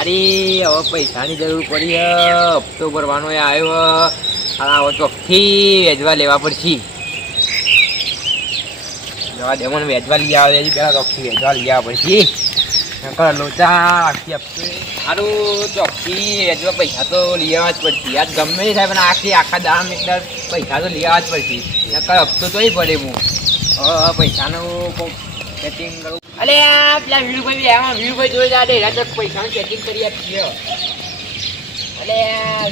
અરે હવે પૈસાની જરૂર પડી હપ્તો ભરવાનો આવ્યો. હવે ચોખ્ખી વેચવા લેવા પડશે. જવા દે મને વેચવા લઈ આવે પેલા ચોખ્ખી વેચવા લઈ આવવા પડશે. લોચા આખી હપ્તે સારું ચોખ્ખી વેચવા પૈસા તો લઈ આવવા જ પડશે. આજ ગમે તે થાય પણ આખા દામ એકદર પૈસા તો લઈ આવવા જ પડશે. હપ્તો તો પડે હું પૈસાનું સેટિંગ કરું. અલે પેલા વીરુભાઈ એમાં વીરુભાઈ જોઈ જાય એના પૈસાનું સેટિંગ કરી આપીએ. અલે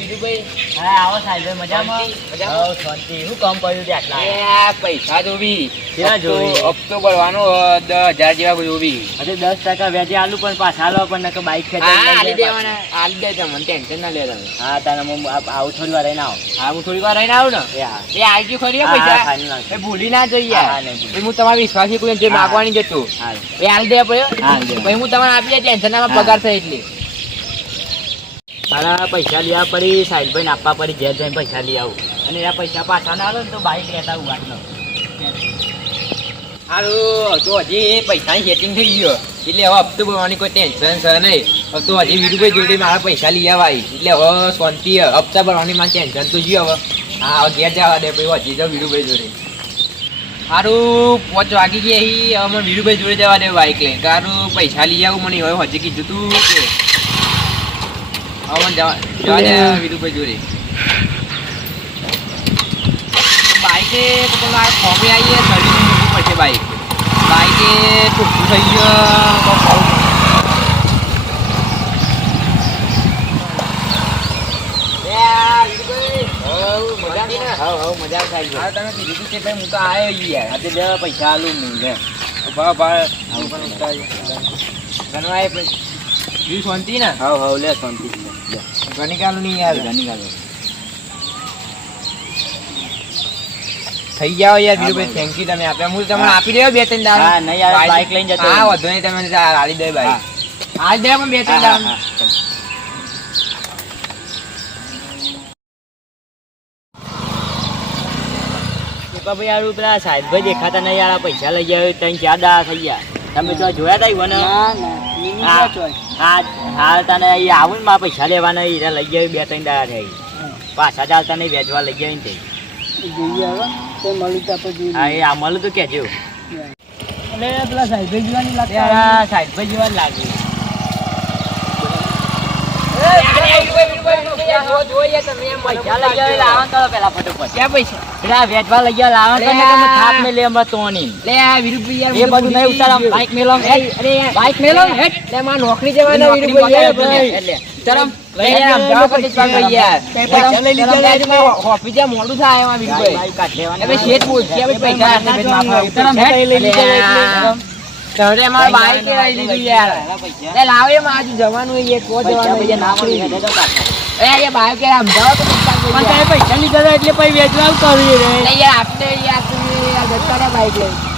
વીરુભાઈ હા આવો સાહેબ મજામાં મજામાં શાંતિ શું કામ કર્યું તે આટલા પૈસા જોવી કેટલા જોવી? હપ્તો ભરવાનો 10,000 જેવા જોવી. અરે 10% વ્યાજે આલુ પણ પાછા આલો પણ નકર બાઈક આલી દેવાના આલી દે તમને ટેન્શન ના લે તમે. હા તને હું આવું થોડી વાર રહીને આવો. હા હું થોડી વાર રહીને આવું ને એ આવજો ખરી પૈસા એ ભૂલી ના જઈએ. હું તમારા વિશ્વાસી કોઈ જે માગવાની જતું એ આલી દે પછી હું તમારે આપી દે ટેન્શન ના પગાર થાય એટલી. તારા પૈસા લેવા પડી સાહેબભાઈ ને આપવા પડી ઘેર જઈને પૈસા લઈ આવું અને એ પૈસા પાછા ના આવે ને તો બાઈક લેતા આવું ગાડી સારું તો હજી પૈસાની સેટિંગ થઈ ગયો એટલે હવે હપ્તો ભરવાની કોઈ ટેન્શન છે નહીં. હવે તો હજી વીરુભાઈ જોડે મારા પૈસા લઈ આવાય એટલે હવે શાંતિ હપ્તા ભરવાની મારે ટેન્શન તો જ્યો હવે. હા હવે ઘેર જવા દે પછી હજી જાઉં વીરુભાઈ જોડે. સારું 5 વાગી ગયા હવે મને વીરુભાઈ જોડે જવા દે બાઈક લઈને. સારું પૈસા લઈ આવું મને હવે હજી કીધું તું કે હવે મને જવા દે વીરુભાઈ જોડે. બાઈકે તો પેલા ફોર્મે આવીએ સર્વિસિંગ મૂકવું પડશે. બાઈકે ટૂંકું થઈ ગયો. મજા થાય તમે કીધું કે હું તો આવ્યો યાર આજે બે પૈસા આલું હું ગણવાય પછી શાંતિ ને લે શાંતિ ગણી કાલું નહીં યાર ગણી કાલો થઈ જાવ યાર વીરુભાઈ થેન્ક યુ તમે આપ્યા. હું તમને આપી દેવા 2-3 દાડા. હા નહીં યાર બાઈક લઈને જતો. હા વધુ નહીં તમે આલી દે બાઈક આજ દે પણ 2-3 દાડા. ભાઈ યાર પેલા સાહેબભાઈ દેખાતા નહીં યાર પૈસા લઈ જાય 3-4 દાડા થઈ ગયા. તમે તો જોયા તા મને હા તને અહીંયા આવું ને મારા પૈસા લેવાના લઈ જાય 2-3 દાડા થઈ પાછા ચાલતા નહીં વેચવા લઈ જાય ને હા એ આ મળું તો કેજો. પેલા સાહેબભાઈ જીવાની લાગે સાહેબભાઈ જીવાનું લાગે. વેચવા લઈ ગયા લાવવા લે એ બધું નહીં ઉતાર બાઈક મેલો બાઈક મેલો નોકરી જવાના મોડું થાય બાઈક લઈ યાર લાવે જવાનું બાઈક પૈસા લીધા એટલે પછી વેચવા કર્યું યાર આપણે યાર બાઈક લઈ